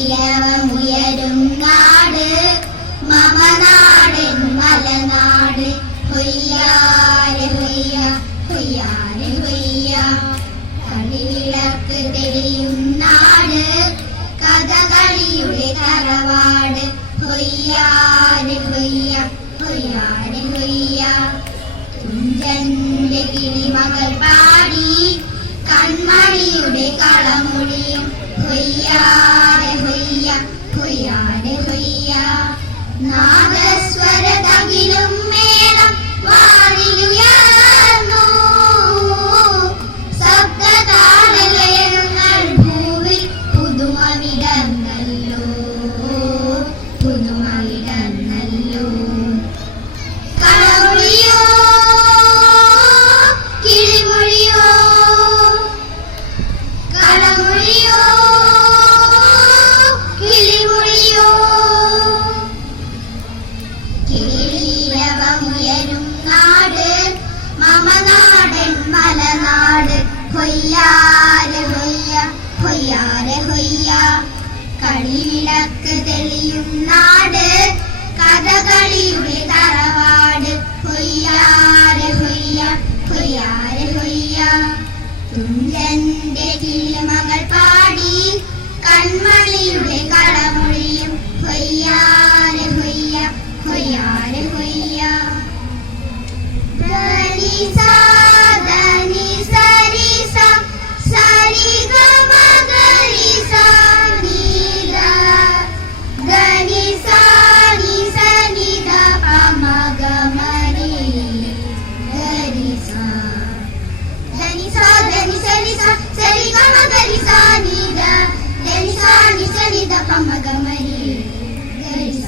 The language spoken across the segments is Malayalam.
കേരളമുയരും നാട് മമനാടൻ മലനാട് ഹൊയ്യാരെ ഹൊയ്യ ഹൊയ്യാരെ ഹൊയ്യ കളിവിളക്ക് തെളിയും നാട് കഥകളിയുടെ തറവാട് ഹൊയ്യാരെ ഹൊയ്യ ഹൊയ്യാരെ ഹൊയ്യ തുഞ്ചന്റെ കിളിമകൾ പാടി കൺമണിയുടെ കളമൊഴിയും ഹൊയ്യാരെ ഹൊയ്യ ഹൊയ്യാരെ ഹൊയ്യ നാദസ്വരതകിലും മേളം വാരിയുയർന്നു ശബ്ദതാളലയങ്ങൾ ഭൂവിൽ പുതുമ വിടർന്നല്ലോ പുതുമ വിടർന്നല്ലോ കളമൊഴിയോ കിളിമൊഴിയോ കളമൊഴിയോ കിളിമൊഴിയോ കേരളമുയരും നാട് മമനാടൻ മലനാട് ഹൊയ്യാരെ ഹൊയ്യ ഹൊയ്യാരെ ഹൊയ്യ കളിവിളക്ക് തെളിയും നാട് കഥകളിയുടെ തറവാട് ഹൊയ്യാരെ ഹൊയ്യ ഹൊയ്യാരെ ഹൊയ്യ തുഞ്ചന്റെ കിളിമകൾ പാടി കൺമണിയുടെ കളമൊഴിയും ഹൊയ്യാരെ ഹൊയ്യ ഹൊയ്യാരെ ഹൊയ്യ ധനിസ ധനിസ റിസ സരിഗ മഗരിസ നീല ധനിസ നിസ നിധ പമഗ മരി ധരിസ ധനിസ ധനിസ റിസ സരിഗ മഗരിസ നീല ധനിസ നിസ നിധ പമഗ മരി ധരിസ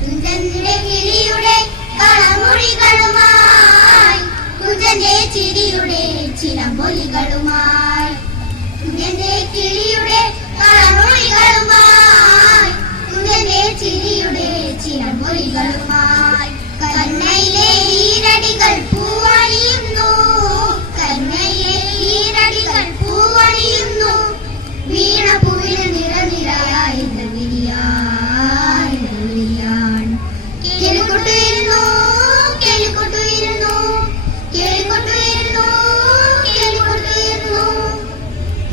തുഞ്ചന്റെ കിളിയുടെ കളമൊഴികളുമായി തുഞ്ചന്റെ ചിരിയുടെ ചിലമ്പൊലികളുമായി തുഞ്ചന്റെ കിളിയുടെ കളമൊഴികളുമായി തുഞ്ചന്റെ ചിരിയുടെ ചിലമ്പൊലികളുമായി കന്നയിലെ ഈരടികൾ പൂവണിയുന്നു കന്നയിലെ ഈരടികൾ പൂവണിയുന്നു വീണപ്പൂവിന് നിറനിരയായി വിരിയാൻ കേളിക്കൊട്ടുയരുന്നു കേളിക്കൊട്ടുയരുന്നു കേളിക്കൊട്ടുയരുന്നു കേളിക്കൊട്ടുയരുന്നു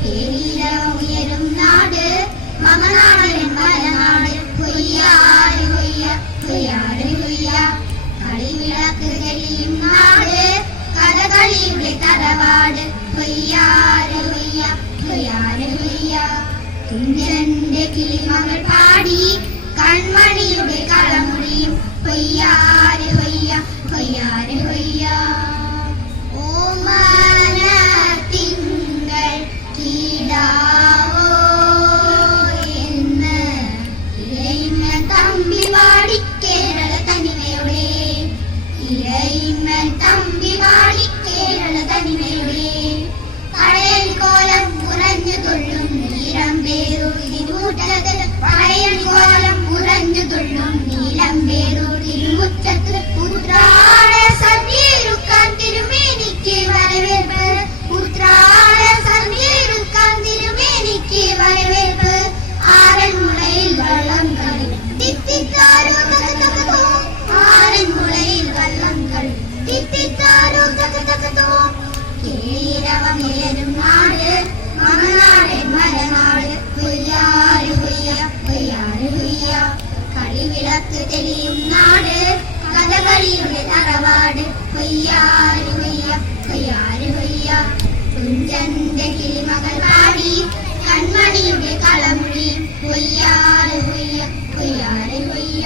കേരളമുയരും നാട് മമനാടൻ മലനാട് ഹൊയ്യാരെ ഹൊയ്യ ഹൊയ്യാരെ ഹൊയ്യ കളിവിളക്ക് തെളിയും നാട് കഥകളിയുടെ തറവാട് ഹൊയ്യാരെ ഹൊയ്യ ഹൊയ്യാരെ ഹൊയ്യ തുഞ്ചന്റെ കിളിമകൾ പാടി കൺമണിയുടെ കളമൊഴിയും ഹൊയ്യാരെ ഹൊയ്യ ഹൊയ്യാരെ ഹൊയ്യ ഓമന തിങ്കൾ കീടാവോ എന്ന് ഇലയിമ്മൻ തമ്പി പാടി കേരള തനിമയുടെ ഇലയിമ്മൻ തമ്പി പാടി കേരള തനിമയുടെ പഴയൻ കോലം ഉറഞ്ഞു തൊള്ളും നീലം പേരൂട്ടിരുമുറ്റത്ത് പഴയൻ കോലം ഉറഞ്ഞു തൊള്ളും നീലം പേരൂട്ടിരുമുറ്റത്ത് ഉത്രാട സന്ധ്യയൊരുക്കാൻ തിരുമേനിക്ക് വരവേൽപ്പ് ഉത്രാട സന്ധ്യയൊരുക്കാൻ തിരുമേനിക്ക് വരവേൽപ്പ് ആറന്മുളയിൽ വള്ളം കളി തിത്തിത്താരോ തകതകതോ ആറന്മുളയിൽ വള്ളം കളി തിത്തിത്താരോ തകതകതോ കേരളമുയരും നാട് മമനാടൻ മലനാട് ഹൊയ്യാരെ ഹൊയ്യ ഹൊയ്യാരെ ഹൊയ്യ കളിവിളക്ക് തെളിയും നാട് കഥകളിയുടെ തറവാട് ഹൊയ്യാരെ ഹൊയ്യ ഹൊയ്യാരെ ഹൊയ്യ തുഞ്ചന്റെ കിളിമകൾ പാടി കൺമണിയുടെ കളമൊഴി ഹൊയ്യാരെ ഹൊയ്യ ഹൊയ്യാരെ ഹൊയ്യ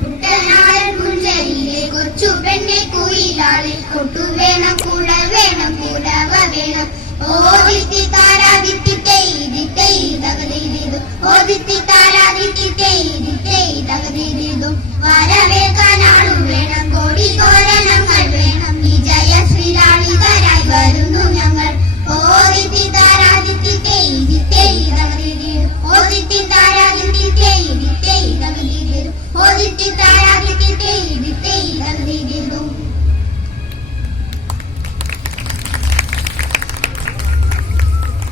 കുട്ടനാടൻ പുഞ്ചരിയിലെ കൊച്ചു പെണ്ണെ കുയിലാളിൽ കൊട്ടുവേണം